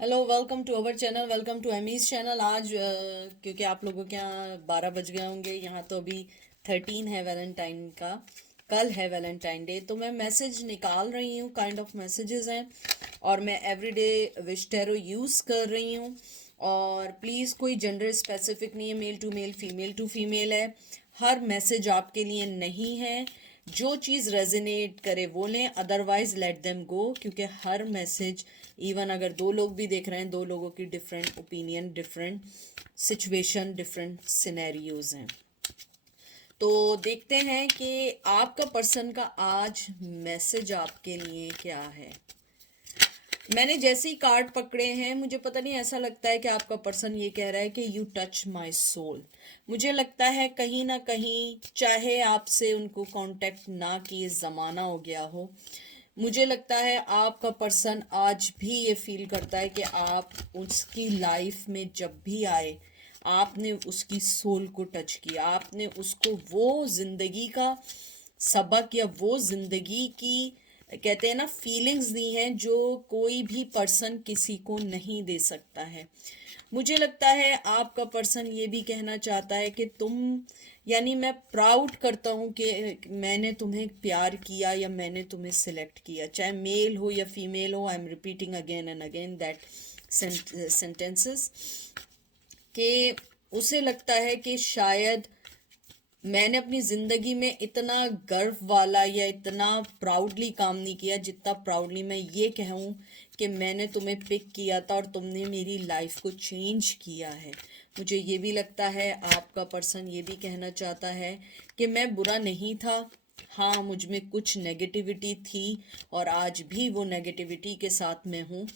Hello, welcome to our channel, welcome to Amy's channel. आज क्योंकि आप लोगों के यहाँ 12 बज गए होंगे, यहाँ तो अभी 13 है वैलेंटाइन का। कल है वैलेंटाइन डे, तो मैं मैसेज निकाल रही हूँ, काइंड ऑफ मैसेजेस हैं। और मैं एवरीडे विश टैरो यूज़ कर रही हूँ। और प्लीज़, कोई जेंडर स्पेसिफिक नहीं है, male to male, female to female है। हर मैसेज आपके लिए नहीं है। जो चीज़ रेजोनेट करे वो लें, अदरवाइज लेट देम गो। क्योंकि हर मैसेज, इवन अगर दो लोग भी देख रहे हैं, दो लोगों की different opinion, different situation, different scenarios हैं। तो देखते हैं कि आपका पर्सन का आज मैसेज आपके लिए क्या है। मैंने जैसे ही कार्ड पकड़े हैं, मुझे पता नहीं, ऐसा लगता है कि आपका पर्सन ये कह रहा है कि यू टच माई सोल। मुझे लगता है कहीं ना कहीं, चाहे आपसे उनको कांटेक्ट ना किए ज़माना हो गया हो, मुझे लगता है आपका पर्सन आज भी ये फील करता है कि आप उसकी लाइफ में जब भी आए, आपने उसकी सोल को टच किया, आपने उसको वो ज़िंदगी का सबक या वो ज़िंदगी की, कहते हैं ना, फीलिंग्स दी हैं जो कोई भी पर्सन किसी को नहीं दे सकता है। मुझे लगता है आपका पर्सन ये भी कहना चाहता है कि तुम, यानी मैं प्राउड करता हूँ कि मैंने तुम्हें प्यार किया या मैंने तुम्हें सिलेक्ट किया, चाहे मेल हो या फीमेल हो। I am repeating again and again that sentences, कि उसे लगता है कि शायद मैंने अपनी ज़िंदगी में इतना गर्व वाला या इतना प्राउडली काम नहीं किया जितना प्राउडली मैं ये कहूँ कि मैंने तुम्हें पिक किया था और तुमने मेरी लाइफ को चेंज किया है। मुझे ये भी लगता है आपका पर्सन ये भी कहना चाहता है कि मैं बुरा नहीं था। हाँ, मुझ में कुछ नेगेटिविटी थी और आज भी वो नेगेटिविटी के साथ मैं हूँ,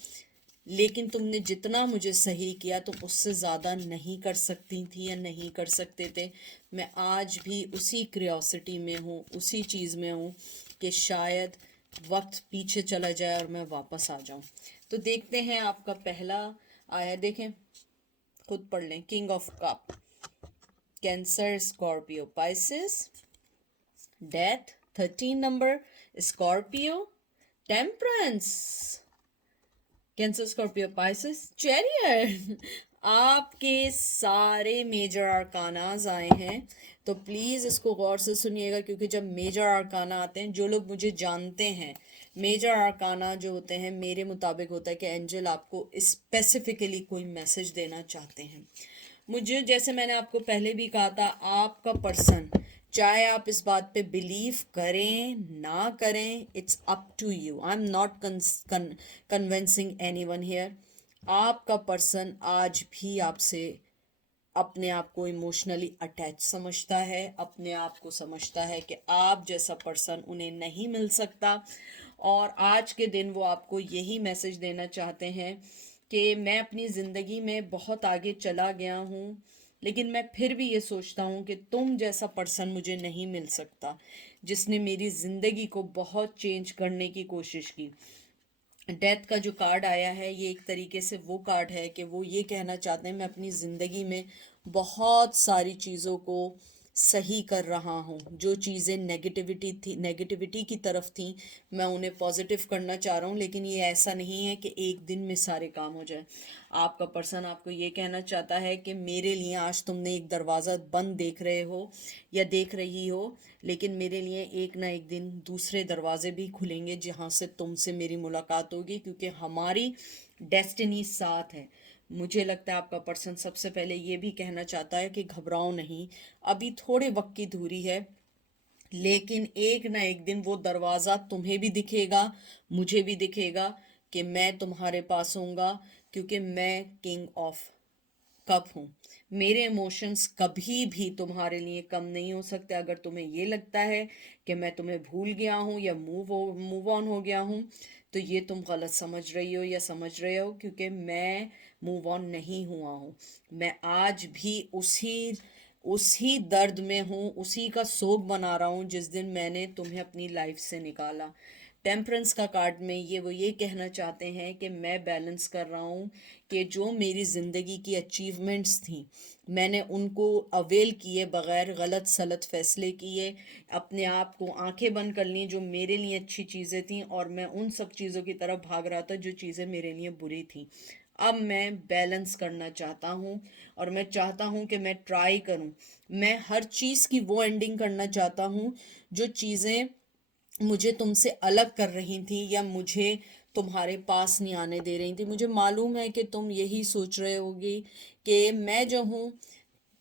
लेकिन तुमने जितना मुझे सही किया तुम उससे ज़्यादा नहीं कर सकती थी या नहीं कर सकते थे। मैं आज भी उसी क्रियोसिटी में हूँ, उसी चीज़ में हूँ कि शायद वक्त पीछे चला जाए और मैं वापस आ जाऊँ। तो देखते हैं, आपका पहला आया, देखें, खुद पढ़ लें। King of cup, cancer, Scorpio, Pisces, death, 13 number, Scorpio, temperance, cancer, Scorpio, Pisces, chariot. आपके सारे मेजर आर्कानाज आए हैं। तो प्लीज़ इसको गौर से सुनिएगा, क्योंकि जब मेजर आर्काना आते हैं, जो लोग मुझे जानते हैं, मेजर आर्काना जो होते हैं, मेरे मुताबिक होता है कि एंजल आपको स्पेसिफिकली कोई मैसेज देना चाहते हैं। मुझे, जैसे मैंने आपको पहले भी कहा था, आपका पर्सन, चाहे आप इस बात पे बिलीव करें ना करें, it's up to you. I am not convincing anyone here. आपका पर्सन आज भी आपसे अपने आप को इमोशनली अटैच समझता है, अपने आप को समझता है कि आप जैसा पर्सन उन्हें नहीं मिल सकता। और आज के दिन वो आपको यही मैसेज देना चाहते हैं कि मैं अपनी ज़िंदगी में बहुत आगे चला गया हूँ, लेकिन मैं फिर भी ये सोचता हूँ कि तुम जैसा पर्सन मुझे नहीं मिल सकता, जिसने मेरी ज़िंदगी को बहुत चेंज करने की कोशिश की। डेथ का जो कार्ड आया है, ये एक तरीके से वो कार्ड है कि वो ये कहना चाहते हैं, मैं अपनी ज़िंदगी में बहुत सारी चीज़ों को सही कर रहा हूँ। जो चीज़ें नेगेटिविटी थी, नेगेटिविटी की तरफ थी, मैं उन्हें पॉजिटिव करना चाह रहा हूँ। लेकिन ये ऐसा नहीं है कि एक दिन में सारे काम हो जाए। आपका पर्सन आपको ये कहना चाहता है कि मेरे लिए आज तुमने एक दरवाज़ा बंद देख रहे हो या देख रही हो, लेकिन मेरे लिए एक ना एक दिन दूसरे दरवाजे भी खुलेंगे जहाँ से तुमसे मेरी मुलाकात होगी, क्योंकि हमारी डेस्टिनी साथ है। मुझे लगता है आपका पर्सन सबसे पहले ये भी कहना चाहता है कि घबराओ नहीं, अभी थोड़े वक्त की दूरी है, लेकिन एक ना एक दिन वो दरवाज़ा तुम्हें भी दिखेगा, मुझे भी दिखेगा, कि मैं तुम्हारे पास होऊंगा, क्योंकि मैं किंग ऑफ कब हूँ। मेरे इमोशंस कभी भी तुम्हारे लिए कम नहीं हो सकते। अगर तुम्हें ये लगता है कि मैं तुम्हें भूल गया हूँ या मूव ऑन हो गया हूँ, तो ये तुम गलत समझ रही हो या समझ रहे हो, क्योंकि मैं मूव ऑन नहीं हुआ हूँ। मैं आज भी उसी उसी दर्द में हूँ, उसी का सोग बना रहा हूँ जिस दिन मैंने तुम्हें अपनी लाइफ से निकाला। टेम्परेंस का कार्ड में वो ये कहना चाहते हैं कि मैं बैलेंस कर रहा हूँ, कि जो मेरी ज़िंदगी की अचीवमेंट्स थी, मैंने उनको अवेल किए बगैर गलत सलत फ़ैसले किए, अपने आप को आंखें बंद कर ली जो मेरे लिए अच्छी चीज़ें थी, और मैं उन सब चीज़ों की तरफ भाग रहा था जो चीज़ें मेरे लिए बुरी थी। अब मैं बैलेंस करना चाहता हूँ और मैं चाहता हूँ कि मैं ट्राई करूँ। मैं हर चीज़ की वो एंडिंग करना चाहता हूँ जो चीज़ें मुझे तुमसे अलग कर रही थी या मुझे तुम्हारे पास नहीं आने दे रही थी। मुझे मालूम है कि तुम यही सोच रहे होगी कि मैं जो हूँ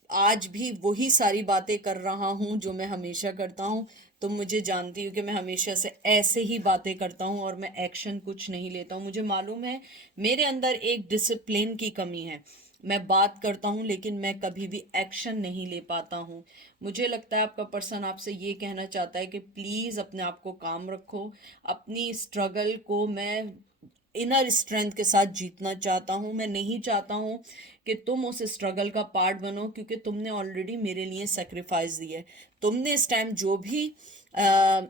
आज भी वही सारी बातें कर रहा हूँ जो मैं हमेशा करता हूँ। तुम मुझे जानती हो कि मैं हमेशा से ऐसे ही बातें करता हूँ और मैं एक्शन कुछ नहीं लेता हूँ। मुझे मालूम है मेरे अंदर एक डिसिप्लिन की कमी है। मैं बात करता हूँ लेकिन मैं कभी भी एक्शन नहीं ले पाता हूँ। मुझे लगता है आपका पर्सन आपसे ये कहना चाहता है कि प्लीज़ अपने आप को काम रखो। अपनी स्ट्रगल को मैं इनर स्ट्रेंथ के साथ जीतना चाहता हूँ। मैं नहीं चाहता हूँ कि तुम उस स्ट्रगल का पार्ट बनो, क्योंकि तुमने ऑलरेडी मेरे लिए सेक्रीफाइस दी है। तुमने इस टाइम जो भी अ,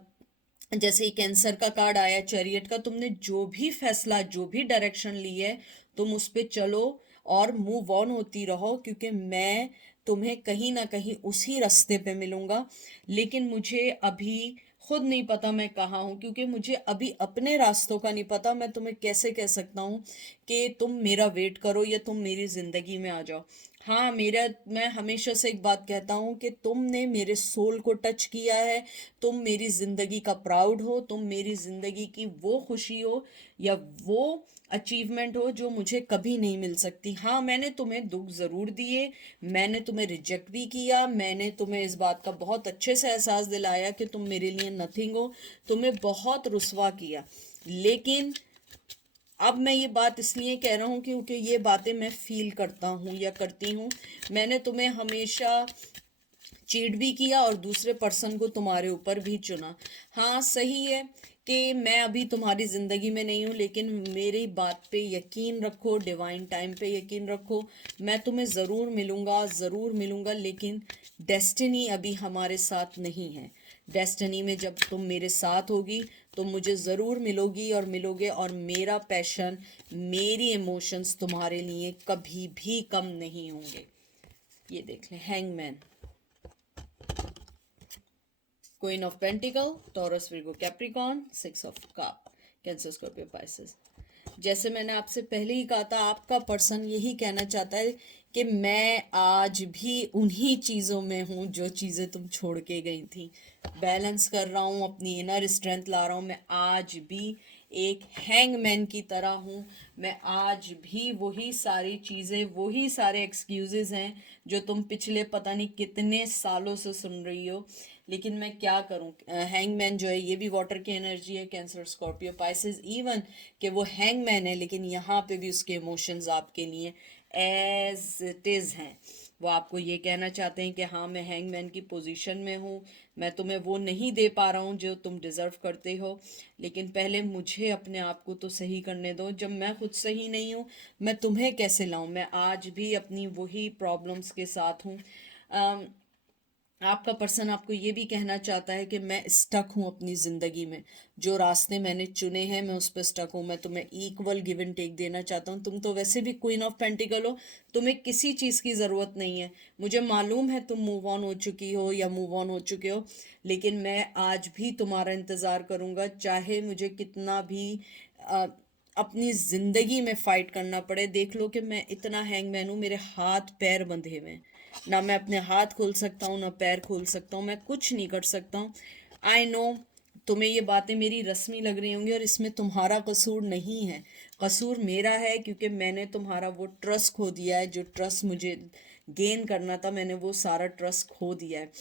जैसे कैंसर का कार्ड आया, चैरियट का, तुमने जो भी फैसला, जो भी डायरेक्शन ली है, तुम उस पे चलो और मूव ऑन होती रहो, क्योंकि मैं तुम्हें कहीं ना कहीं उसी रास्ते पे मिलूंगा। लेकिन मुझे अभी खुद नहीं पता मैं कहाँ हूँ, क्योंकि मुझे अभी अपने रास्तों का नहीं पता। मैं तुम्हें कैसे कह सकता हूँ कि तुम मेरा वेट करो या तुम मेरी जिंदगी में आ जाओ। हाँ, मैं हमेशा से एक बात कहता हूँ कि तुमने मेरे सोल को टच किया है। तुम मेरी जिंदगी का प्राउड हो, तुम मेरी जिंदगी की वो खुशी हो या वो अचीवमेंट हो जो मुझे कभी नहीं मिल सकती। हाँ, मैंने तुम्हें दुख जरूर दिए, मैंने तुम्हें रिजेक्ट भी किया, मैंने तुम्हें इस बात का बहुत अच्छे से एहसास दिलाया कि तुम मेरे लिए नथिंग हो, तुम्हें बहुत रुस्वा किया। लेकिन अब मैं ये बात इसलिए कह रहा हूँ क्योंकि ये बातें मैं फील करता हूँ या करती हूँ। मैंने तुम्हें हमेशा चीट भी किया और दूसरे पर्सन को तुम्हारे ऊपर भी चुना। हाँ, सही है कि मैं अभी तुम्हारी ज़िंदगी में नहीं हूँ, लेकिन मेरी बात पे यकीन रखो, डिवाइन टाइम पे यकीन रखो। मैं तुम्हें ज़रूर मिलूँगा, ज़रूर मिलूँगा, लेकिन डेस्टिनी अभी हमारे साथ नहीं है। डेस्टिनी में जब तुम मेरे साथ होगी तो मुझे ज़रूर मिलोगी और मिलोगे, और मेरा पैशन, मेरी इमोशंस तुम्हारे लिए कभी भी कम नहीं होंगे। ये देख लें, hangman, queen of pentacle, taurus, Virgo, Capricorn, six of cup, cancer, Scorpio, Pisces. जैसे मैंने आपसे पहले ही कहा था, आपका पर्सन यही कहना चाहता है कि मैं आज भी उन्हीं चीज़ों में हूँ जो चीज़ें तुम छोड़ के गई थी। बैलेंस कर रहा हूँ, अपनी इनर स्ट्रेंथ ला रहा हूँ। मैं आज भी एक हैंगमैन की तरह हूँ। मैं आज भी वही सारी चीज़ें, वही सारे एक्सक्यूजेज हैं जो तुम पिछले पता नहीं कितने सालों से सुन रही हो। लेकिन मैं क्या करूं। हैंगमैन जो है ये भी वाटर की एनर्जी है, कैंसर, स्कॉर्पियो, पाइसेस, इवन कि वो हैंगमैन है लेकिन यहाँ पे भी उसके इमोशंस आपके लिए एज इट इज़ हैं। वो आपको ये कहना चाहते हैं कि हाँ, मैं हैंगमैन की पोजीशन में हूँ, मैं तुम्हें वो नहीं दे पा रहा हूँ जो तुम डिज़र्व करते हो, लेकिन पहले मुझे अपने आप को तो सही करने दो। जब मैं खुद सही नहीं हूँ, मैं तुम्हें कैसे लाऊं। मैं आज भी अपनी वही प्रॉब्लम्स के साथ हूँ। आपका पर्सन आपको ये भी कहना चाहता है कि मैं स्टक हूँ अपनी ज़िंदगी में, जो रास्ते मैंने चुने हैं मैं उस पर स्टक हूँ। मैं तुम्हें इक्वल गिव एंड टेक देना चाहता हूँ। तुम तो वैसे भी क्वीन ऑफ पेंटिकल हो, तुम्हें किसी चीज़ की ज़रूरत नहीं है। मुझे मालूम है तुम मूव ऑन हो चुकी हो या मूव ऑन हो चुके हो, लेकिन मैं आज भी तुम्हारा इंतज़ार करूँगा, चाहे मुझे कितना भी अ, अपनी ज़िंदगी में फ़ाइट करना पड़े। देख लो कि मैं इतना हैंगमैन हूँ, मेरे हाथ पैर बंधे हुए हैं, ना मैं अपने हाथ खोल सकता हूँ ना पैर खोल सकता हूँ, मैं कुछ नहीं कर सकता हूँ। आई नो तुम्हें ये बातें मेरी रस्मी लग रही होंगी और इसमें तुम्हारा कसूर नहीं है, कसूर मेरा है, क्योंकि मैंने तुम्हारा वो ट्रस्ट खो दिया है। जो ट्रस्ट मुझे गेन करना था, मैंने वो सारा ट्रस्ट खो दिया है।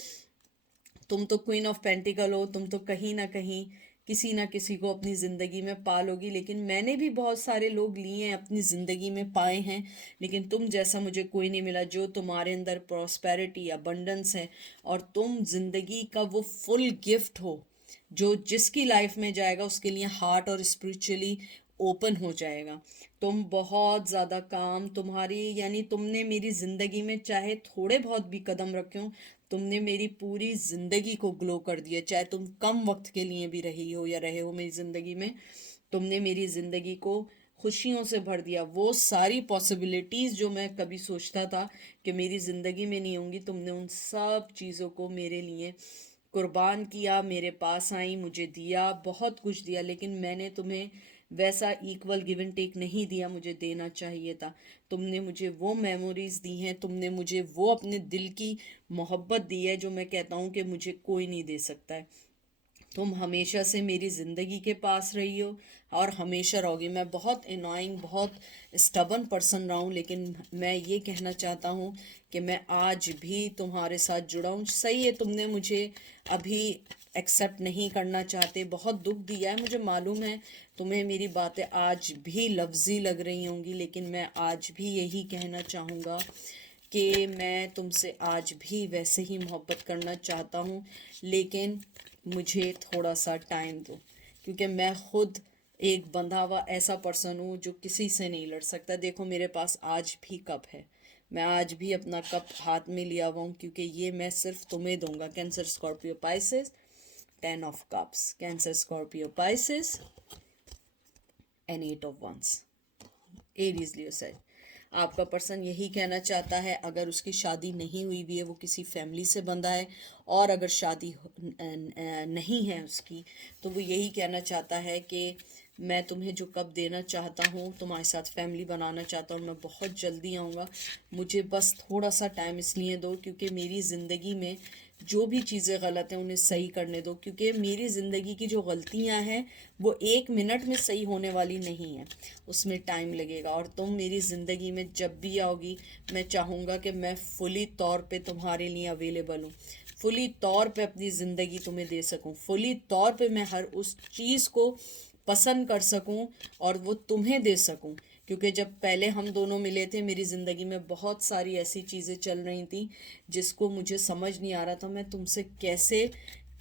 तुम तो क्वीन ऑफ पेंटिकल हो, तुम तो कहीं ना कहीं किसी ना किसी को अपनी ज़िंदगी में पालोगी, लेकिन मैंने भी बहुत सारे लोग लिए हैं अपनी ज़िंदगी में, पाए हैं, लेकिन तुम जैसा मुझे कोई नहीं मिला जो तुम्हारे अंदर प्रॉस्पेरिटी, अबंडेंस है, और तुम ज़िंदगी का वो फुल गिफ्ट हो जो जिसकी लाइफ में जाएगा उसके लिए हार्ट और स्पिरिचुअली ओपन हो जाएगा। तुम बहुत ज़्यादा काम, तुम्हारी यानी तुमने मेरी ज़िंदगी में चाहे थोड़े बहुत भी कदम रखे हो, तुमने मेरी पूरी ज़िंदगी को ग्लो कर दिया। चाहे तुम कम वक्त के लिए भी रही हो या रहे हो मेरी ज़िंदगी में, तुमने मेरी ज़िंदगी को खुशियों से भर दिया। वो सारी पॉसिबिलिटीज़ जो मैं कभी सोचता था कि मेरी ज़िंदगी में नहीं होंगी, तुमने उन सब चीज़ों को मेरे लिए कुर्बान किया, मेरे पास आई, मुझे दिया, बहुत कुछ दिया, लेकिन मैंने तुम्हें वैसा इक्वल गिव एंड टेक नहीं दिया, मुझे देना चाहिए था। तुमने मुझे वो मेमोरीज दी हैं, तुमने मुझे वो अपने दिल की मोहब्बत दी है जो मैं कहता हूँ कि मुझे कोई नहीं दे सकता है। तुम हमेशा से मेरी ज़िंदगी के पास रही हो और हमेशा रहोगी। मैं बहुत इनॉइंग, बहुत स्टबन पर्सन रहा हूँ, लेकिन मैं ये कहना चाहता हूँ कि मैं आज भी तुम्हारे साथ जुड़ा हूँ। सही है, तुमने मुझे अभी एक्सेप्ट नहीं करना चाहते, बहुत दुख दिया है, मुझे मालूम है। तुम्हें मेरी बातें आज भी लफ्जी लग रही होंगी, लेकिन मैं आज भी यही कहना चाहूँगा कि मैं तुमसे आज भी वैसे ही मोहब्बत करना चाहता हूँ, लेकिन मुझे थोड़ा सा टाइम दो, क्योंकि मैं खुद एक बंधा हुआ ऐसा पर्सन हूँ जो किसी से नहीं लड़ सकता। देखो मेरे पास आज भी कप है, मैं आज भी अपना कप हाथ में लिया हुआ हूँ, क्योंकि ये मैं सिर्फ तुम्हें दूंगा। Cancer, Scorpio, Pisces, 10 of Cups, cancer, Scorpio, Pisces and 8 of Wands, Aries, Leo, says. आपका पर्सन यही कहना चाहता है, अगर उसकी शादी नहीं हुई भी है, वो किसी फैमिली से बंधा है, और अगर शादी नहीं है उसकी, तो वो यही कहना चाहता है कि मैं तुम्हें जो कब देना चाहता हूँ, तुम्हारे साथ फैमिली बनाना चाहता हूँ, मैं बहुत जल्दी आऊँगा। मुझे बस थोड़ा सा टाइम इसलिए दो क्योंकि मेरी ज़िंदगी में जो भी चीज़ें गलत हैं उन्हें सही करने दो, क्योंकि मेरी ज़िंदगी की जो गलतियां हैं वो 1 मिनट में सही होने वाली नहीं है, उसमें टाइम लगेगा। और तुम मेरी ज़िंदगी में जब भी आओगी, मैं चाहूँगा कि मैं फुली तौर पे तुम्हारे लिए अवेलेबल हूँ, फुली तौर पे अपनी ज़िंदगी तुम्हें दे सकूँ, फुली तौर पे मैं हर उस चीज़ को पसंद कर सकूं और वो तुम्हें दे सकूं। क्योंकि जब पहले हम दोनों मिले थे, मेरी ज़िंदगी में बहुत सारी ऐसी चीज़ें चल रही थी जिसको मुझे समझ नहीं आ रहा था मैं तुमसे कैसे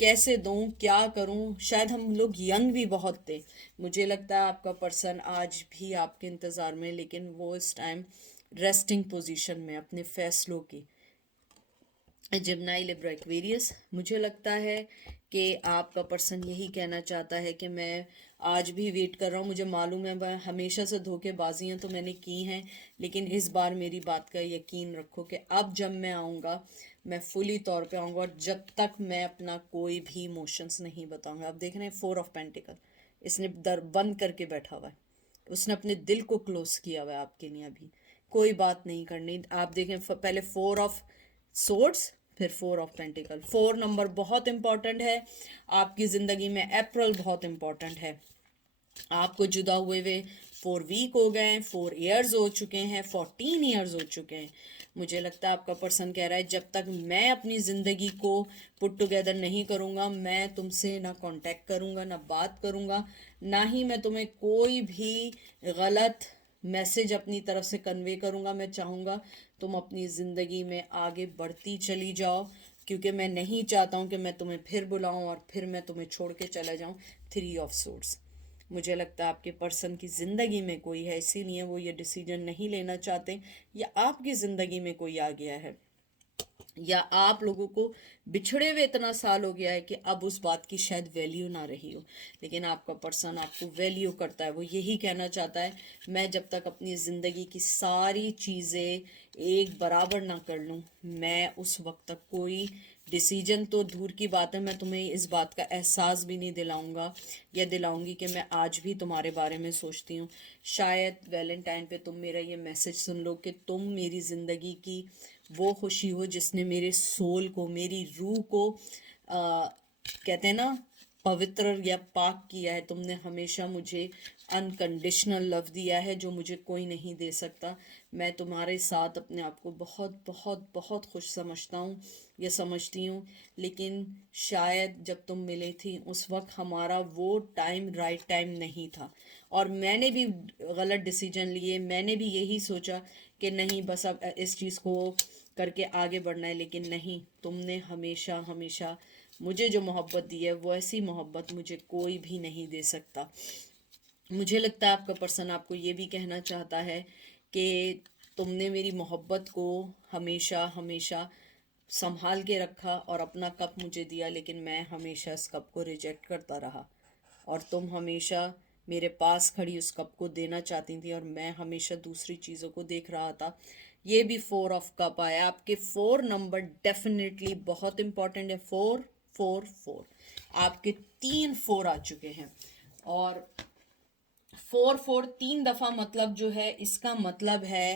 कैसे दूं, क्या करूं। शायद हम लोग यंग भी बहुत थे। मुझे लगता है आपका पर्सन आज भी आपके इंतज़ार में, लेकिन वो इस टाइम रेस्टिंग पोजीशन में अपने फैसलों की। जिम्नाई, लिब्रा, एक्वेरियस, मुझे लगता है कि आपका पर्सन यही कहना चाहता है कि मैं आज भी वेट कर रहा हूँ। मुझे मालूम है मैं हमेशा से धोखेबाजियाँ तो मैंने की हैं, लेकिन इस बार मेरी बात का यकीन रखो कि अब जब मैं आऊँगा, मैं फुली तौर पे आऊँगा, और जब तक मैं अपना कोई भी इमोशंस नहीं बताऊँगा। आप देख रहे हैं 4 of Pentacles, इसने दर बंद करके बैठा हुआ है, उसने अपने दिल को क्लोज किया हुआ है आपके लिए। अभी कोई बात नहीं करनी। आप देखें पहले 4 of Swords, फिर 4 of Pentacles। 4 नंबर बहुत इंपॉर्टेंट है आपकी ज़िंदगी में। अप्रैल बहुत इंपॉर्टेंट है। आपको जुदा हुए 4 वीक हो गए हैं, 4 ईयर्स हो चुके हैं, 14 ईयर्स हो चुके हैं। मुझे लगता है आपका पर्सन कह रहा है जब तक मैं अपनी ज़िंदगी को पुट टुगेदर नहीं करूँगा, मैं तुमसे ना कांटेक्ट करूँगा, ना बात करूँगा, ना ही मैं तुम्हें कोई भी गलत मैसेज अपनी तरफ से कन्वे करूँगा। मैं चाहूँगा तुम अपनी ज़िंदगी में आगे बढ़ती चली जाओ, क्योंकि मैं नहीं चाहता हूँ कि मैं तुम्हें फिर बुलाऊँ और फिर मैं तुम्हें छोड़ के चला जाऊँ। 3 of Swords, मुझे लगता है आपके पर्सन की ज़िंदगी में कोई है, इसीलिए वो ये डिसीजन नहीं लेना चाहते, या आपकी ज़िंदगी में कोई आ गया है, या आप लोगों को बिछड़े हुए इतना साल हो गया है कि अब उस बात की शायद वैल्यू ना रही हो। लेकिन आपका पर्सन आपको वैल्यू करता है। वो यही कहना चाहता है मैं जब तक अपनी ज़िंदगी की सारी चीज़ें एक बराबर ना कर लूँ, मैं उस वक्त तक कोई डिसीजन तो दूर की बात है, मैं तुम्हें इस बात का एहसास भी नहीं दिलाऊंगा या दिलाऊंगी कि मैं आज भी तुम्हारे बारे में सोचती हूँ। शायद वैलेंटाइन पे तुम मेरा ये मैसेज सुन लो कि तुम मेरी ज़िंदगी की वो खुशी हो जिसने मेरे सोल को, मेरी रूह को कहते हैं ना पवित्र या पाक किया है। तुमने हमेशा मुझे अनकंडीशनल लव दिया है जो मुझे कोई नहीं दे सकता। मैं तुम्हारे साथ अपने आप को बहुत बहुत बहुत खुश समझता हूँ या समझती हूँ, लेकिन शायद जब तुम मिले थी उस वक्त हमारा वो टाइम राइट टाइम नहीं था, और मैंने भी गलत डिसीजन लिए। मैंने भी यही सोचा कि नहीं बस अब इस चीज़ को करके आगे बढ़ना है, लेकिन नहीं, तुमने हमेशा हमेशा मुझे जो मोहब्बत दी है वो ऐसी मोहब्बत मुझे कोई भी नहीं दे सकता। मुझे लगता है आपका पर्सन आपको ये भी कहना चाहता है कि तुमने मेरी मोहब्बत को हमेशा हमेशा संभाल के रखा और अपना कप मुझे दिया, लेकिन मैं हमेशा इस कप को रिजेक्ट करता रहा, और तुम हमेशा मेरे पास खड़ी उस कप को देना चाहती थी और मैं हमेशा दूसरी चीज़ों को देख रहा था। ये भी 4 of Cup आया। आपके 4 नंबर डेफिनेटली बहुत इंपॉर्टेंट है। 4 4 4, आपके 3 4 आ चुके हैं, और फोर फोर 3 दफा मतलब जो है इसका मतलब है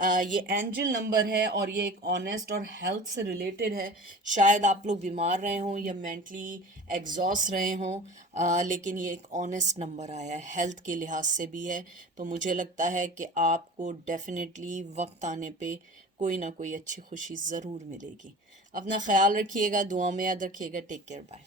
ये एंजल नंबर है और ये एक ऑनेस्ट और हेल्थ से रिलेटेड है। शायद आप लोग बीमार रहे हों या मेंटली एग्जॉस्ट रहे हों, लेकिन ये एक ऑनेस्ट नंबर आया है, हेल्थ के लिहाज से भी है। तो मुझे लगता है कि आपको डेफिनेटली वक्त आने पे कोई ना कोई अच्छी खुशी ज़रूर मिलेगी। अपना ख्याल रखिएगा, दुआ में याद रखिएगा। Take care, bye.